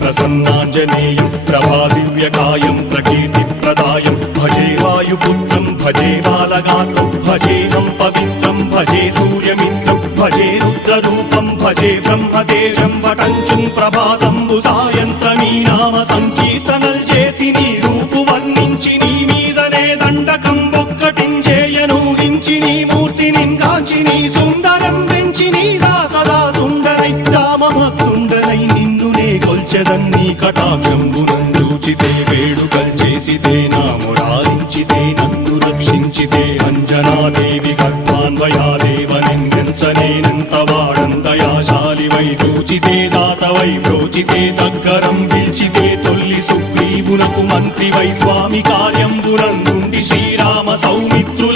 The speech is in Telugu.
प्रसन्नाञ्जनेयं प्रभादिव्यकायं प्रकीर्तिप्रदायं भजे वायुपुत्रं भजे बालगात्रं भजेहं पवित्रं भजे सूर्यमित्रं भजे रुद्ररूपं भजे ब्रह्मदेवं वटञ्चुं ప్రభాతంబు సాయంత్రమీ నామ సంకీర్తనల్ చేసి నీ రూపు వర్ణించి నీ మీదనే దండకం ఒక్కటించేయనూహించి నీ మూర్తి నింగాంచి నీ సుందరం వెంచి నీ దాసదా సుందరై రామభక్తుండనై నిన్నునే కొల్చెదన్నీ కటాక్షంబునందూచితే వేడుకల్ చేసితే నా మురారించితే నన్ను రక్షించితే అంజనాదేవి గర్భాన్వయాదేవ నిందించనేనంత వాడంతయాశాలివై చూచితే దాతవై ప్రోచితే దగ్గరం పిలిచితే తొల్లి సుగ్రీవునకు మంత్రివై స్వామి కార్యంబునందుండి శ్రీరామ సౌమిత్రుల